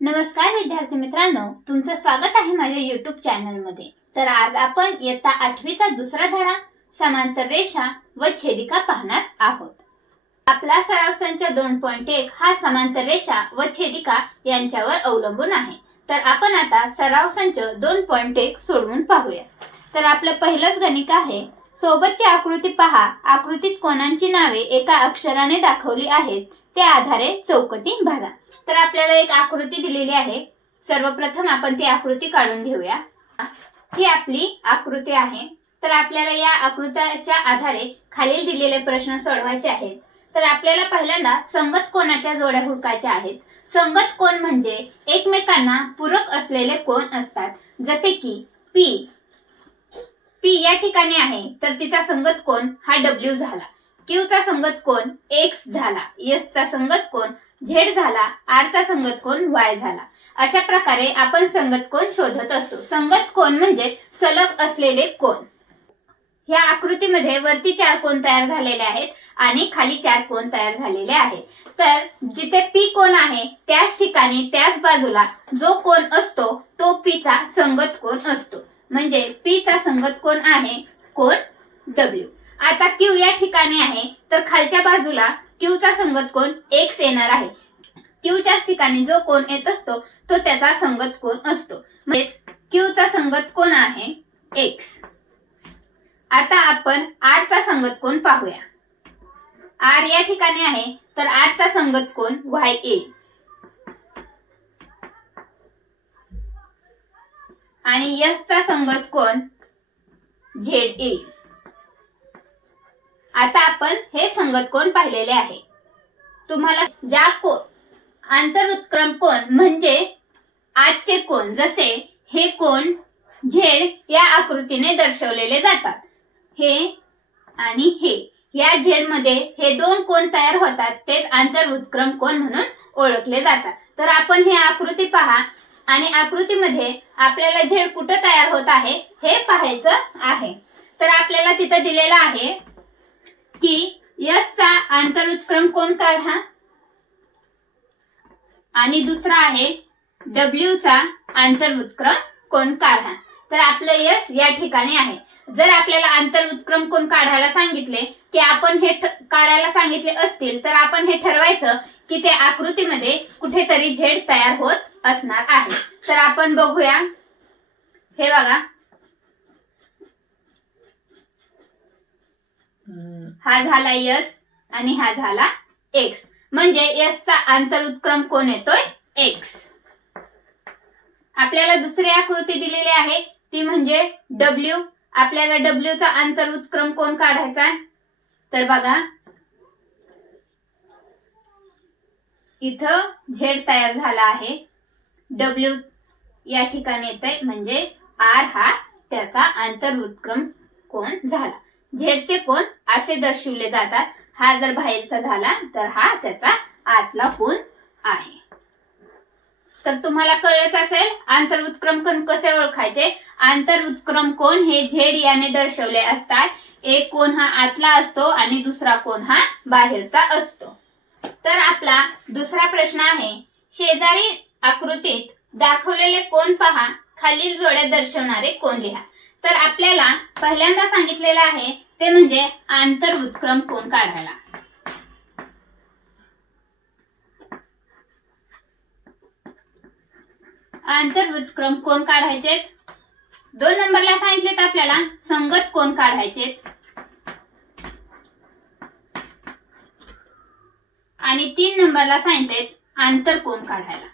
नमस्कार विद्यार्थी मित्रांनो तुमचं स्वागत आहे माझ्या युट्यूब चॅनलमध्ये तर आज आपण इयत्ता आठवीचा दुसरा धडा समांतर रेषा व छेदिका पाहणार आहोत. आपला सराव संच दोन पॉईंट एक हा समांतर रेषा व छेदिका यांच्यावर अवलंबून आहे. तर आपण आता सराव संच दोन पॉईंट एक सोडवून पाहूया. तर आपलं पहिलंच गणित आहे. सोबतची आकृती पहा. आकृतीत कोणांची नावे एका अक्षराने दाखवली आहेत? त्या आधारे चौकटी भरा. तर आपल्याला एक आकृती दिलेली आहे. सर्वप्रथम आपण ती आकृती काढून घेऊया. ही आपली आकृती आहे. तर आपल्याला या आकृत्याच्या आधारे खालील दिलेले प्रश्न सोडवायचे आहेत. तर आपल्याला पहिल्यांदा संगत कोणाच्या जोड्या हुडकायच्या आहेत? संगत कोण म्हणजे एकमेकांना पूरक असलेले कोण असतात? जसे की पी. पी या ठिकाणी आहे. तर तिचा संगत कोण? हा डब्ल्यू झाला. क्यू चा संगत कोण एक्स झाला. एस चा संगत कोण झेड झाला. आर चा संगत कोण वाय झाला. अशा प्रकारे आपण संगत कोण शोधत असतो. संगत कोण म्हणजे सलग असलेले कोण ह्या आकृतीमध्ये वरती चार कोण तयार झालेले आहेत आणि खाली चार कोण तयार झालेले आहेत. तर जिथे पी कोण आहे त्याच ठिकाणी त्याच बाजूला जो कोण असतो तो पी चा संगत कोण असतो. म्हणजे पी चा संगत कोण आहे कोण डब्ल्यू आता क्यू या ठिकाणी आहे. तर खालच्या बाजूला क्यूचा संगत कोण एक्स येणार आहे. क्यूच्या ठिकाणी जो कोण येत असतो तो त्याचा संगत कोण असतो. म्हणजेच क्यूचा संगत कोण आहे? एक्स आता आपण आरचा संगत कोण पाहूया. आर या ठिकाणी आहे तर आर संगत कोण वाय ए आणि यसचा संगत कोण झेड ए आता आपण हे संगत कोण पाहिलेले आहे? तुम्हाला ज्या कोण आंतरुत्क्रम कोण म्हणजे आजचे कोण जसे हे कोण झेड या आकृतीने दर्शवलेले जातात. हे आणि हे. या झेडमध्ये हे दोन कोण तयार होतात तेच आंतरुत्क्रम कोण म्हणून ओळखले जातात. तर आपण हे आकृती पहा आणि आकृतीमध्ये आपल्याला झेड कुठं तयार होत आहे हे पाहायचं आहे. तर आपल्याला तिथं दिलेलं आहे की यस चा आंतरउत्क्रम कोण काढा? आणि दुसरा आहे डब्ल्यू चा आंतरउत्क्रम कोण काढा? तर आपलं यस या ठिकाणी आहे. जर आपल्याला आंतरउत्क्रम कोण काढायला सांगितले की आपण हे काढायला सांगितले असतील तर आपण हे ठरवायचं की त्या आकृतीमध्ये कुठेतरी झेड तयार होत असणार आहे. तर आपण बघूया. हे बघा. हा झाला यस आणि हा झाला एक्स. म्हणजे यस चा आंतरउत्क्रम कोण येतोय? एक्स. आपल्याला दुसरी आकृती दिलेली आहे ती म्हणजे डब्ल्यू. आपल्याला डब्ल्यू चा आंतरउत्क्रम कोण काढायचा? तर बघा. इथं झेड तयार झाला आहे. डब्ल्यू या ठिकाणी येत म्हणजे आर हा त्याचा आंतरउत्क्रम कोण झाला. झेडचे कोण असे दर्शविले जातात. हा जर बाहेरचा झाला तर हा त्याचा आतला कोण आहे? तर तुम्हाला कळत असेल आंतरउत्क्रम कोण कसे ओळखायचे? आंतरउत्क्रम कोण? हे झेड याने दर्शवले असतात. एक कोण हा आतला असतो आणि दुसरा कोण हा बाहेरचा असतो. तर आपला दुसरा प्रश्न आहे शेजारी आकृतीत दाखवलेले कोण पहा खालील जोड्या दर्शवणारे कोण लिहा. तर आपल्याला पहिल्यांदा सांगितलेलं आहे ते म्हणजे आंतर उत्क्रम कोण काढायला. आंतर उत्क्रम कोण काढायचे? दोन नंबरला सांगितलेत आपल्याला संगत कोण काढायचे? आणि तीन नंबरला सांगितलेत आंतर कोण काढायला.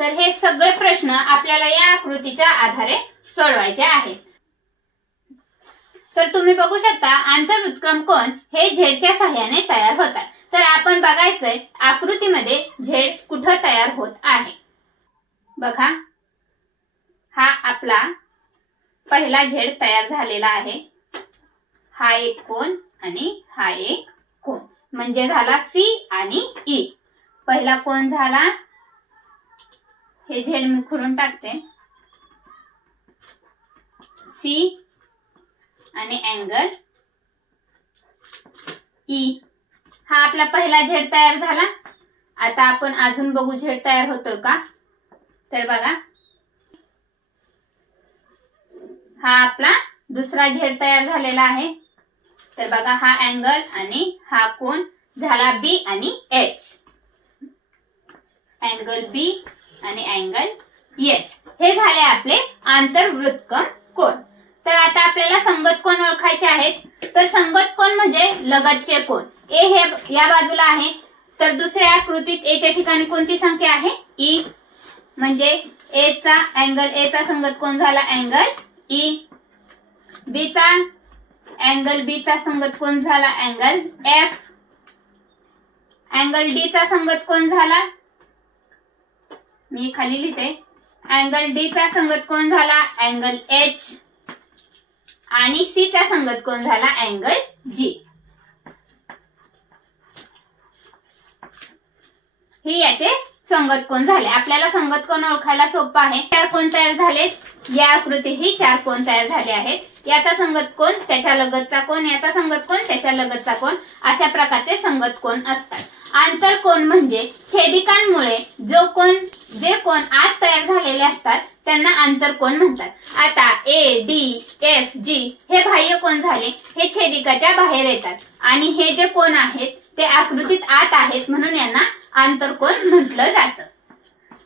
तर हे सगळे प्रश्न आपल्याला या आकृतीच्या आधारे सोडवायचे आहेत. तर तुम्ही बघू शकता आंतर उत्क्रम कोण हे झेडच्या सहाय्याने तयार होतात. तर आपण बघायचंय आकृतीमध्ये झेड कुठं तयार होत आहे? बघा हा आपला पहिला झेड तयार झालेला आहे. हा एक कोण आणि हा एक कोण म्हणजे झाला सी आणि ई. पहिला कोण झाला हे झेड मी खोडून टाकते. सी आणि अँगल ई हा हा आपला पहिला झेड तयार झाला. आता आपण अजून बघू झेड तयार होतोय का? तर बघा. हा आपला दुसरा झेड तयार झालेला आहे. तर बघा हा अँगल आणि हा कोण झाला बी आणि एच अँगल बी आणि अँगल एच हे झाले आपले आंतरवृत्तकम कोण तर आता आपल्याला संगत कोण ओळखायचे आहेत. तर संगत कोण म्हणजे लगतचे कोण ए हे या बाजूला आहे. तर दुसऱ्या कृतीत ए च्या ठिकाणी कोणती संख्या आहे? ई म्हणजे ए चा अँगल ए चा संगत कोण झाला? अँगल ई बी चा अँगल बी चा संगत कोण झाला? अँगल एफ अँगल डी चा संगत कोण झाला? मी खाली लिहिते. अँगल डी चा संगत कोण झाला? अँगल एच आणि सी चा संगत कोण झाला? अँगल जी हे याचे संगत कोण झाले? आपल्याला संगत कोण ओळखायला सोपं आहे. चार कोण तयार झालेत? या आकृतीही चार कोण तयार झाले आहेत? याचा संगत कोण? त्याच्या लगतचा कोण? याचा संगत कोण? त्याच्या लगतचा कोण? अशा प्रकारचे संगत कोण असतात. आंतर कोण म्हणजे छेदिकांमुळे जो कोण जे कोण आत तयार झालेले असतात त्यांना आंतर कोण म्हणतात. आता ए डी एफ जी हे बाह्य कोण झाले? हे छेदिकाच्या बाहेर येतात. आणि हे जे कोण आहेत ते आकृतीत आत आहेत म्हणून यांना आंतर कोण म्हटलं जातं.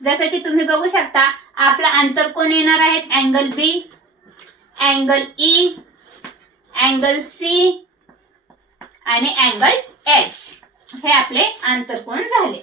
जसं की तुम्ही बघू शकता आपला आंतरकोन येणार आहेत angle B angle E angle C आणि अँगल एच हे आपले आंतरकोन झाले?